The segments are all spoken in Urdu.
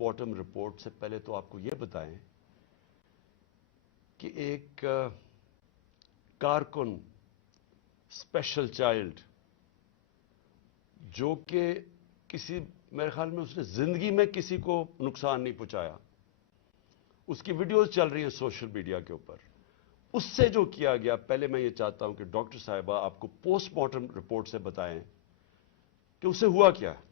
مارٹم رپورٹ سے پہلے تو آپ کو یہ بتائیں کہ ایک کارکن اسپیشل چائلڈ جو کہ میرے خیال میں اس نے زندگی میں کسی کو نقصان نہیں پہنچایا، اس کی ویڈیوز چل رہی ہیں سوشل میڈیا کے اوپر، اس سے جو کیا گیا، پہلے میں یہ چاہتا ہوں کہ ڈاکٹر صاحبہ آپ کو پوسٹ مارٹم رپورٹ سے بتائیں کہ اس سے ہوا کیا ہے۔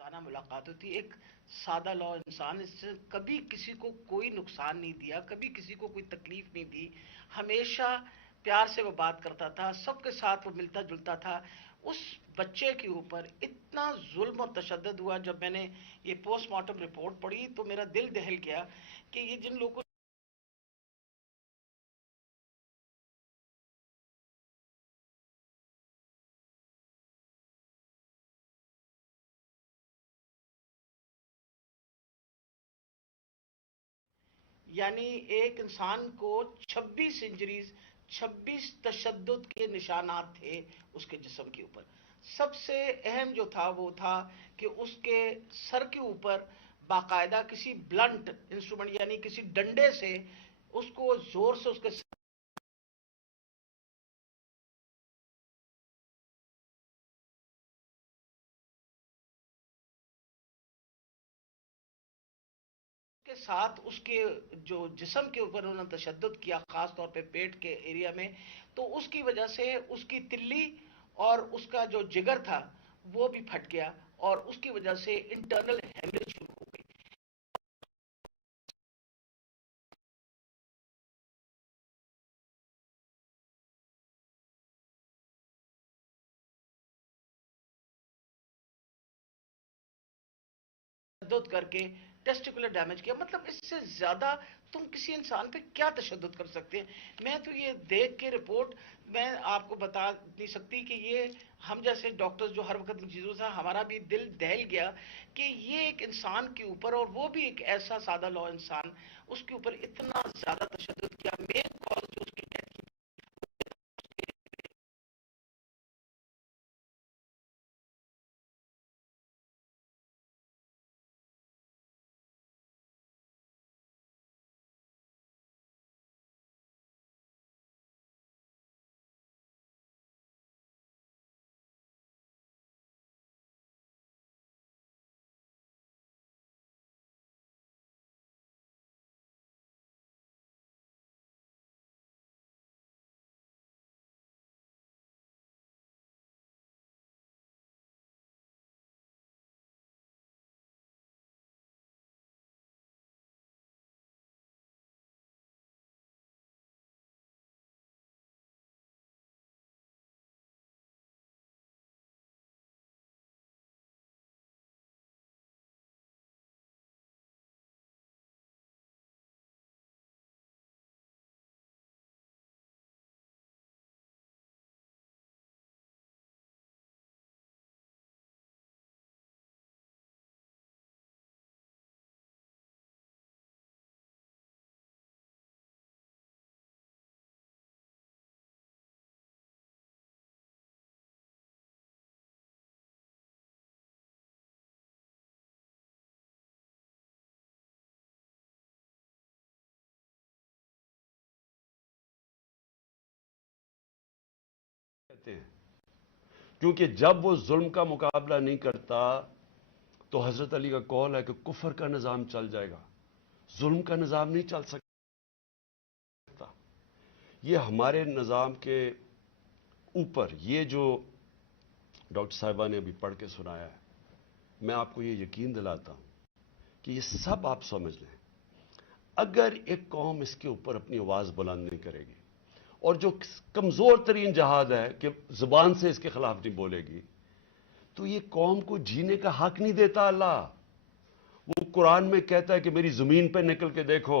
روزانہ ملاقات ہوتی، ایک سادہ لو انسان، اس سے کبھی کسی کو کوئی نقصان نہیں دیا، کبھی کسی کو کوئی تکلیف نہیں دی، ہمیشہ پیار سے وہ بات کرتا تھا، سب کے ساتھ وہ ملتا جلتا تھا۔ اس بچے کے اوپر اتنا ظلم اور تشدد ہوا، جب میں نے یہ پوسٹ مارٹم رپورٹ پڑھی تو میرا دل دہل گیا کہ یہ جن لوگوں یعنی ایک انسان کو 26 انجریز، 26 تشدد کے نشانات تھے اس کے جسم کے اوپر۔ سب سے اہم جو تھا وہ تھا کہ اس کے سر کے اوپر باقاعدہ کسی بلنٹ انسٹرومنٹ یعنی کسی ڈنڈے سے اس کو زور سے اس کے ساتھ اس کے جو جسم کے اوپر انہوں نے تشدد کیا، خاص طور پہ پیٹ کے ایریا میں، تو اس کی وجہ سے اس کی تلی اور اس کا جو جگر تھا وہ بھی پھٹ گیا، اور اس کی وجہ سے انٹرنل ہیمریج شروع ہو گئی۔ تشدد کر کے ٹیسٹیکولر ڈیمیج کیا، مطلب اس سے زیادہ تم کسی انسان پہ کیا تشدد کر سکتے ہیں؟ میں تو یہ دیکھ کے رپورٹ میں آپ کو بتا نہیں سکتی کہ یہ ہم جیسے ڈاکٹرز جو ہر وقت چیزوں سے ہمارا بھی دل دہل گیا کہ یہ ایک انسان کے اوپر، اور وہ بھی ایک ایسا سادہ لو انسان، اس کے اوپر اتنا زیادہ تشدد کیا۔ مین کاز جو اس کی ڈیتھ کی کہتے ہیں کیونکہ جب وہ ظلم کا مقابلہ نہیں کرتا تو حضرت علی کا قول ہے کہ کفر کا نظام چل جائے گا، ظلم کا نظام نہیں چل سکتا۔ یہ ہمارے نظام کے اوپر یہ جو ڈاکٹر صاحبہ نے ابھی پڑھ کے سنایا ہے، میں آپ کو یہ یقین دلاتا ہوں کہ یہ سب آپ سمجھ لیں، اگر ایک قوم اس کے اوپر اپنی آواز بلند نہیں کرے گی، اور جو کمزور ترین جہاد ہے کہ زبان سے اس کے خلاف نہیں بولے گی، تو یہ قوم کو جینے کا حق نہیں دیتا اللہ۔ وہ قرآن میں کہتا ہے کہ میری زمین پہ نکل کے دیکھو،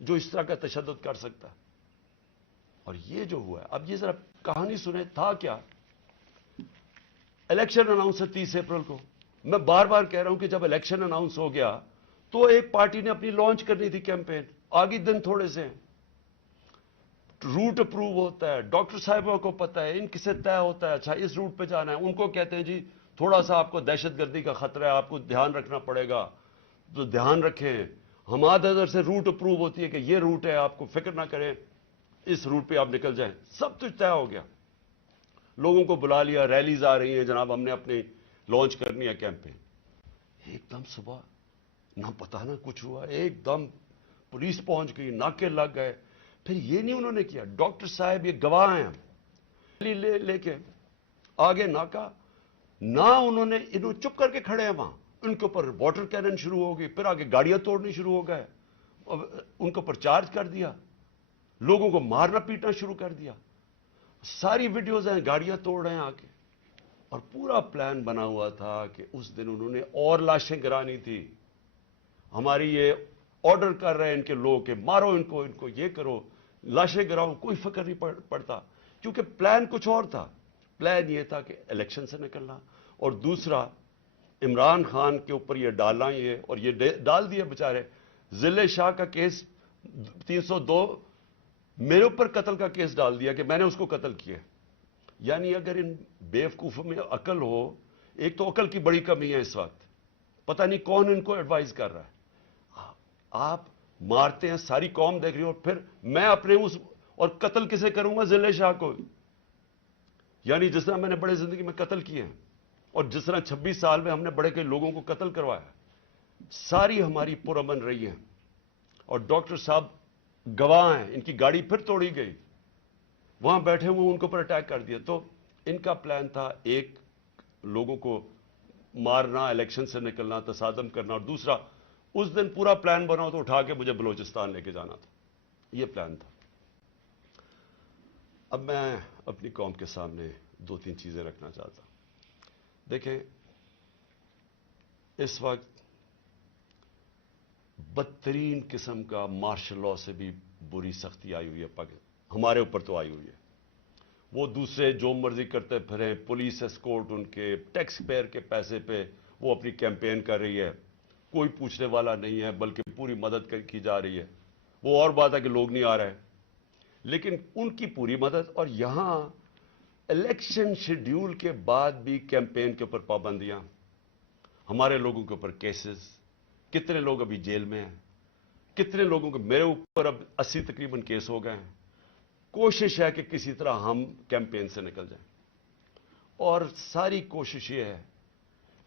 جو اس طرح کا تشدد کر سکتا ہے. اور یہ جو ہوا ہے, اب یہ ذرا کہانی سنیں, تھا کیا. الیکشن اناؤنس ہے 30 اپریل کو. میں بار بار کہہ رہا ہوں کہ جب الیکشن اناؤنس ہو گیا تو ایک پارٹی نے اپنی لانچ کرنی تھی کیمپین. آگے دن تھوڑے سے ہیں, روٹ اپروو ہوتا ہے, ڈاکٹر صاحبوں کو پتا ہے, ان کسے طے ہوتا ہے, اچھا اس روٹ پہ جانا ہے. ان کو کہتے ہیں جی تھوڑا سا آپ کو دہشت گردی کا خطرہ ہے, آپ کو دھیان رکھنا پڑے گا, تو دھیان رکھیں. ہمارے ادھر سے روٹ اپروو ہوتی ہے کہ یہ روٹ ہے, آپ کو فکر نہ کریں, اس روٹ پہ آپ نکل جائیں. سب کچھ طے ہو گیا, لوگوں کو بلا لیا, ریلیز آ رہی ہیں, جناب ہم نے اپنی لانچ کرنی ہے کیمپین. ایک دم صبح نہ پتا نہ کچھ ہوا, ایک دم پولیس پہنچ گئی, ناکے لگ گئے. پھر یہ نہیں انہوں نے کیا, ڈاکٹر صاحب یہ گواہ ہیں, لے کے آگے ناکا, نہ انہوں چپ کر کے کھڑے ہیں وہاں, ان کے اوپر واٹر کینن شروع ہو گئی, پھر آگے گاڑیاں توڑنی شروع ہو گئے, ان کے اوپر چارج کر دیا, لوگوں کو مارنا پیٹنا شروع کر دیا. ساری ویڈیوز ہیں, گاڑیاں توڑ رہے ہیں آ کے. اور پورا پلان بنا ہوا تھا کہ اس دن انہوں نے اور لاشیں گرانی تھی. ہماری یہ آرڈر کر رہے ہیں ان کے لوگ کہ مارو ان کو یہ کرو, لاشیں گراؤ, کوئی فکر نہیں پڑتا, کیونکہ پلان کچھ اور تھا. پلان یہ تھا کہ الیکشن سے نکلنا, اور دوسرا عمران خان کے اوپر یہ ڈالنا, یہ اور یہ ڈال دیا بیچارے. ضلع شاہ کا کیس 302 میرے اوپر قتل کا کیس ڈال دیا کہ میں نے اس کو قتل کیا. یعنی اگر ان بیوقوفوں میں عقل ہو, ایک تو عقل کی بڑی کمی ہے اس وقت, پتہ نہیں کون ان کو ایڈوائز کر رہا ہے. آپ مارتے ہیں, ساری قوم دیکھ رہی ہو, اور پھر میں اپنے اور قتل کسے کروں گا؟ ضلع شاہ کو. یعنی جس طرح میں نے بڑے زندگی میں قتل کیے ہیں, اور جس طرح 26 سال میں ہم نے بڑے کئی لوگوں کو قتل کروایا, ساری ہماری پرامن رہی ہیں. اور ڈاکٹر صاحب گواہ ہیں, ان کی گاڑی پھر توڑی گئی, وہاں بیٹھے ہوئے ان کے اوپر اٹیک کر دیا. تو ان کا پلان تھا ایک لوگوں کو مارنا, الیکشن سے نکلنا, تصادم کرنا, اور دوسرا اس دن پورا پلان بنا تو اٹھا کے مجھے بلوچستان لے کے جانا تھا. یہ پلان تھا. اب میں اپنی قوم کے سامنے 2-3 چیزیں رکھنا چاہتا ہوں. دیکھیں, اس وقت بدترین قسم کا مارشل لاء سے بھی بری سختی آئی ہوئی ہے ہمارے اوپر تو آئی ہوئی ہے. وہ دوسرے جو مرضی کرتے پھریں, پولیس اسکورٹ ان کے ٹیکس پیئر کے پیسے پہ وہ اپنی کیمپین کر رہی ہے, کوئی پوچھنے والا نہیں ہے, بلکہ پوری مدد کی جا رہی ہے. وہ اور بات ہے کہ لوگ نہیں آ رہے, لیکن ان کی پوری مدد. اور یہاں الیکشن شیڈیول کے بعد بھی کیمپین کے اوپر پابندیاں, ہمارے لوگوں کے اوپر کیسز, کتنے لوگ ابھی جیل میں ہیں, کتنے لوگوں کے, میرے اوپر اب 80 تقریباً کیس ہو گئے ہیں. کوشش ہے کہ کسی طرح ہم کیمپین سے نکل جائیں, اور ساری کوشش یہ ہے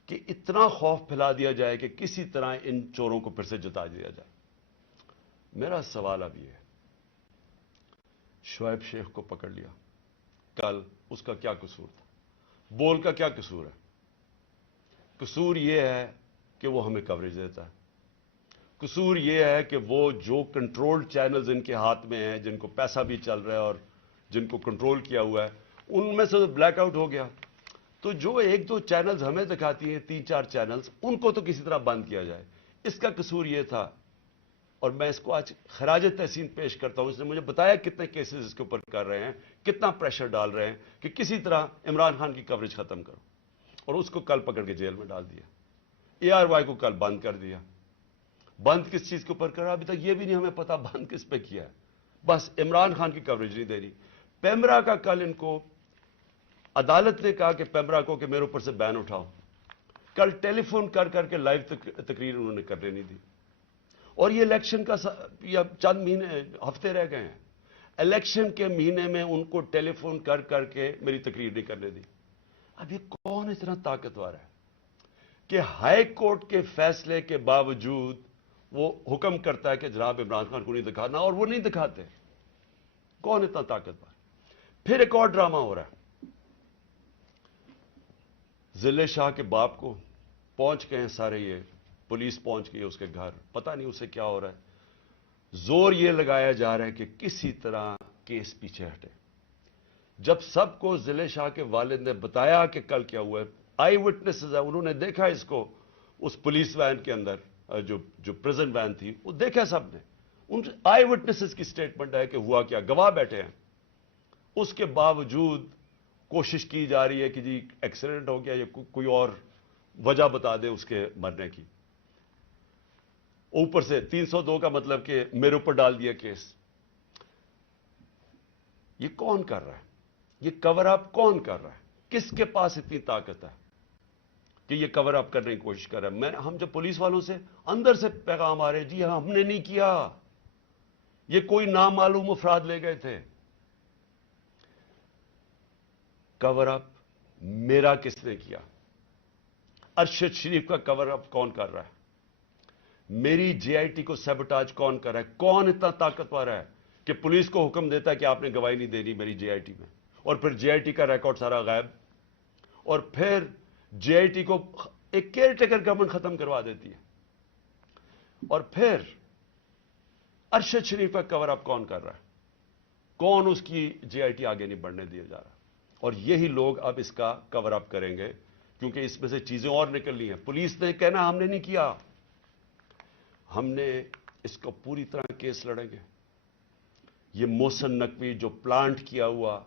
کہ اتنا خوف پھیلا دیا جائے کہ کسی طرح ان چوروں کو پھر سے جتا دیا جائے. میرا سوال اب یہ ہے, شعیب شیخ کو پکڑ لیا کل, اس کا کیا قصور تھا؟ بول کا کیا قصور ہے؟ قصور یہ ہے کہ وہ ہمیں کوریج دیتا ہے. قصور یہ ہے کہ وہ جو کنٹرول چینلز ان کے ہاتھ میں ہیں, جن کو پیسہ بھی چل رہا ہے اور جن کو کنٹرول کیا ہوا ہے, ان میں سے بلیک آؤٹ ہو گیا. تو جو 1-2 چینلز ہمیں دکھاتی ہیں, 3-4 چینلز, ان کو تو کسی طرح بند کیا جائے. اس کا قصور یہ تھا, اور میں اس کو آج خراج تحسین پیش کرتا ہوں. اس نے مجھے بتایا کتنے کیسز اس کے اوپر کر رہے ہیں, کتنا پریشر ڈال رہے ہیں کہ کسی طرح عمران خان کی کوریج ختم کرو. اور اس کو کل پکڑ کے جیل میں ڈال دیا. ARY کو کل بند کر دیا. بند کس چیز کے اوپر کرا, ابھی تک یہ بھی نہیں ہمیں پتا بند کس پہ کیا ہے. بس عمران خان کی کوریج نہیں دے رہی. پیمرا کا کل ان کو عدالت نے کہا کہ پیمرا کو کہ میرے اوپر سے بین اٹھاؤ. کل ٹیلی فون کر کر کے لائیو تقریر انہوں نے کرنے نہیں دی. اور یہ الیکشن کا چند مہینے, ہفتے رہ گئے ہیں. الیکشن کے مہینے میں ان کو ٹیلی فون کر کر کے میری تقریر نہیں کرنے دی. اب یہ کون اتنا طاقتور ہے کہ ہائی کورٹ کے فیصلے کے باوجود وہ حکم کرتا ہے کہ جناب عمران خان کو نہیں دکھانا, اور وہ نہیں دکھاتے؟ کون اتنا طاقتور؟ پھر ایک اور ڈرامہ ہو رہا ہے. ضلع شاہ کے باپ کو پہنچ گئے ہیں سارے, یہ پولیس پہنچ گئی ہے اس کے گھر, پتہ نہیں اسے کیا ہو رہا ہے. زور یہ لگایا جا رہا ہے کہ کسی طرح کیس پیچھے ہٹے. جب سب کو ضلع شاہ کے والد نے بتایا کہ کل کیا ہوا ہے, آئی وٹنسز ہے, انہوں نے دیکھا اس کو اس پولیس وین کے اندر, جو پریزن وین تھی, وہ دیکھا سب نے. ان آئی وٹنسز کی سٹیٹمنٹ ہے کہ ہوا کیا، گواہ بیٹھے ہیں. اس کے باوجود کوشش کی جا رہی ہے کہ جی ایکسیڈنٹ ہو گیا یا کوئی اور وجہ بتا دے اس کے مرنے کی. اوپر سے 302 کا مطلب کہ میرے اوپر ڈال دیا کیس. یہ کون کر رہا ہے؟ یہ کور اپ کون کر رہا ہے؟ کس کے پاس اتنی طاقت ہے کہ یہ کور اپ کرنے کی کوشش کر رہا ہے؟ ہم جب پولیس والوں سے اندر سے پیغام آ رہے جی ہم نے نہیں کیا، یہ کوئی نامعلوم افراد لے گئے تھے. کور اپ میرا کس نے کیا؟ ارشد شریف کا کور اپ کون کر رہا ہے؟ میری جے آئی ٹی کو سیبوٹاج کون کر رہا ہے؟ کون اتنا طاقتور ہے کہ پولیس کو حکم دیتا ہے کہ آپ نے گواہی نہیں دینی میری جے آئی ٹی میں، اور پھر جے آئی ٹی کا ریکارڈ سارا غائب، اور پھر جے آئی ٹی کو ایک کیئر ٹیکر گورنمنٹ ختم کروا دیتی ہے، اور پھر ارشد شریف کا کور اپ کون کر رہا ہے؟ کون اس کی جے آئی ٹی آگے نہیں بڑھنے دیا جا رہا؟ اور یہی لوگ اب اس کا کور اپ کریں گے کیونکہ اس میں سے چیزیں اور نکلنی ہیں. پولیس نے کہنا ہم نے نہیں کیا، ہم نے اس کو پوری طرح کیس لڑیں گے. یہ محسن نقوی جو پلانٹ کیا ہوا،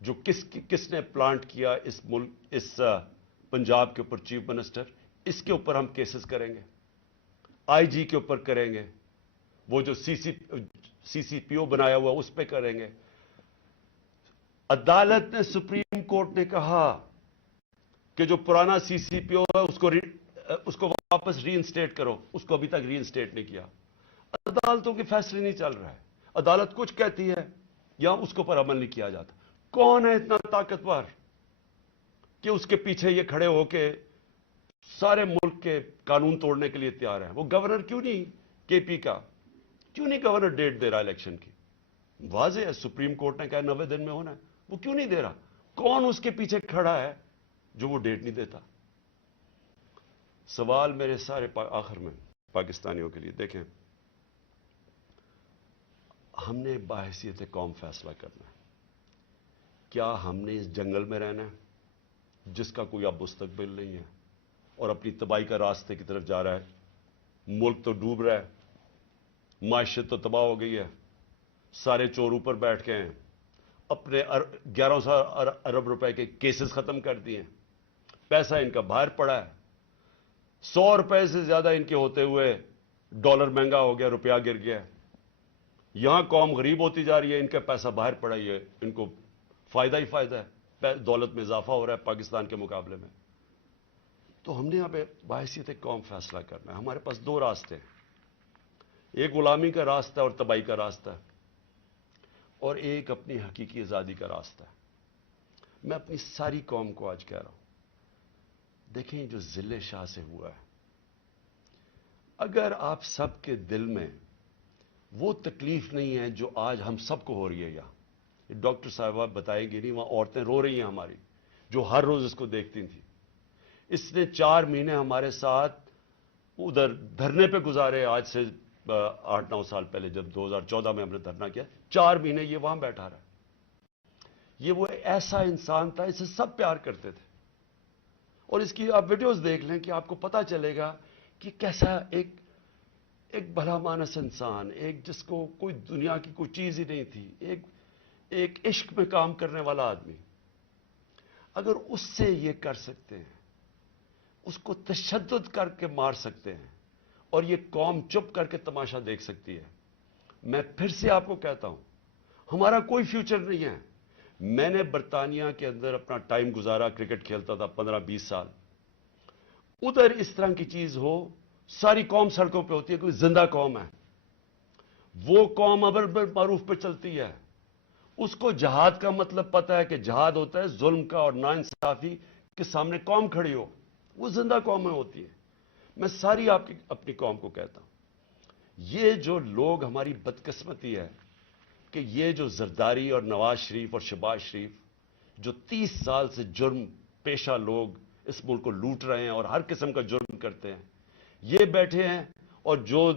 جو کس نے پلانٹ کیا اس ملک، اس پنجاب کے اوپر چیف منسٹر، اس کے اوپر ہم کیسز کریں گے، آئی جی کے اوپر کریں گے، وہ جو سی سی پی او بنایا ہوا اس پہ کریں گے. عدالت نے، سپریم کورٹ نے کہا کہ جو پرانا سی سی پی او ہے اس کو واپس ری انسٹیٹ کرو، اس کو ابھی تک ری انسٹیٹ نہیں کیا. عدالتوں کے فیصلے نہیں چل رہا ہے، عدالت کچھ کہتی ہے یا اس کے اوپر عمل نہیں کیا جاتا. کون ہے اتنا طاقتور کہ اس کے پیچھے یہ کھڑے ہو کے سارے ملک کے قانون توڑنے کے لیے تیار ہے؟ وہ گورنر کیوں نہیں، کے پی کا کیوں نہیں گورنر ڈیٹ دے رہا الیکشن کی؟ واضح ہے سپریم کورٹ نے کہا 90 دن میں ہونا ہے، وہ کیوں نہیں دے رہا؟ کون اس کے پیچھے کھڑا ہے جو وہ ڈیٹ نہیں دیتا؟ سوال میرے سارے آخر میں پاکستانیوں کے لیے، دیکھیں ہم نے بحیثیت قوم فیصلہ کرنا ہے. کیا ہم نے اس جنگل میں رہنا ہے جس کا کوئی اب مستقبل نہیں ہے اور اپنی تباہی کا راستے کی طرف جا رہا ہے؟ ملک تو ڈوب رہا ہے، معیشت تو تباہ ہو گئی ہے، سارے چور اوپر بیٹھ کے ہیں، اپنے 1100 ارب روپے کے کیسز ختم کر دیے ہیں، پیسہ ان کا باہر پڑا ہے، 100 روپے سے زیادہ ان کے ہوتے ہوئے ڈالر مہنگا ہو گیا، روپیہ گر گیا. یہاں قوم غریب ہوتی جا رہی ہے، ان کا پیسہ باہر پڑا ہی ہے، ان کو فائدہ ہی فائدہ ہے، دولت میں اضافہ ہو رہا ہے پاکستان کے مقابلے میں. تو ہم نے یہاں پہ بحیثیت قوم فیصلہ کرنا ہے. ہمارے پاس دو راستے ہیں، ایک غلامی کا راستہ اور تباہی کا راستہ ہے، اور ایک اپنی حقیقی آزادی کا راستہ ہے. میں اپنی ساری قوم کو آج کہہ رہا ہوں، دیکھیں جو ذل شاہ سے ہوا ہے، اگر آپ سب کے دل میں وہ تکلیف نہیں ہے جو آج ہم سب کو ہو رہی ہے، یہاں ڈاکٹر صاحبہ بتائیں گے نہیں، وہاں عورتیں رو رہی ہیں ہماری جو ہر روز اس کو دیکھتی تھیں. اس نے 4 مہینے ہمارے ساتھ ادھر دھرنے پہ گزارے، آج سے 8-9 سال پہلے جب 2014 میں ہم نے دھرنا کیا، 4 مہینے یہ وہاں بیٹھا رہا. یہ وہ ایسا انسان تھا، اسے سب پیار کرتے تھے، اور اس کی آپ ویڈیوز دیکھ لیں کہ آپ کو پتا چلے گا کہ کیسا ایک بھلا مانس انسان، ایک جس کو کوئی دنیا کی کوئی چیز ہی نہیں تھی، ایک عشق میں کام کرنے والا آدمی. اگر اس سے یہ کر سکتے ہیں، اس کو تشدد کر کے مار سکتے ہیں، اور یہ قوم چپ کر کے تماشا دیکھ سکتی ہے، میں پھر سے آپ کو کہتا ہوں ہمارا کوئی فیوچر نہیں ہے. میں نے برطانیہ کے اندر اپنا ٹائم گزارا، کرکٹ کھیلتا تھا 15-20 سال. ادھر اس طرح کی چیز ہو، ساری قوم سڑکوں پہ ہوتی ہے، کوئی زندہ قوم ہے، وہ قوم امر معروف پہ چلتی ہے. اس کو جہاد کا مطلب پتا ہے کہ جہاد ہوتا ہے ظلم کا اور ناانصافی کے سامنے قوم کھڑی ہو، وہ زندہ قومیں ہوتی ہیں. میں ساری اپنی قوم کو کہتا ہوں، یہ جو لوگ، ہماری بدقسمتی ہے کہ یہ جو زرداری اور نواز شریف اور شہباز شریف جو 30 سال سے جرم پیشہ لوگ اس ملک کو لوٹ رہے ہیں اور ہر قسم کا جرم کرتے ہیں، یہ بیٹھے ہیں، اور جو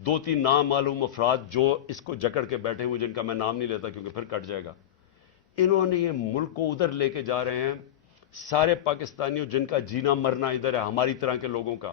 2-3 نامعلوم افراد جو اس کو جکڑ کے بیٹھے ہوئے، جن کا میں نام نہیں لیتا کیونکہ پھر کٹ جائے گا، انہوں نے یہ ملک کو ادھر لے کے جا رہے ہیں. سارے پاکستانیوں جن کا جینا مرنا ادھر ہے، ہماری طرح کے لوگوں کا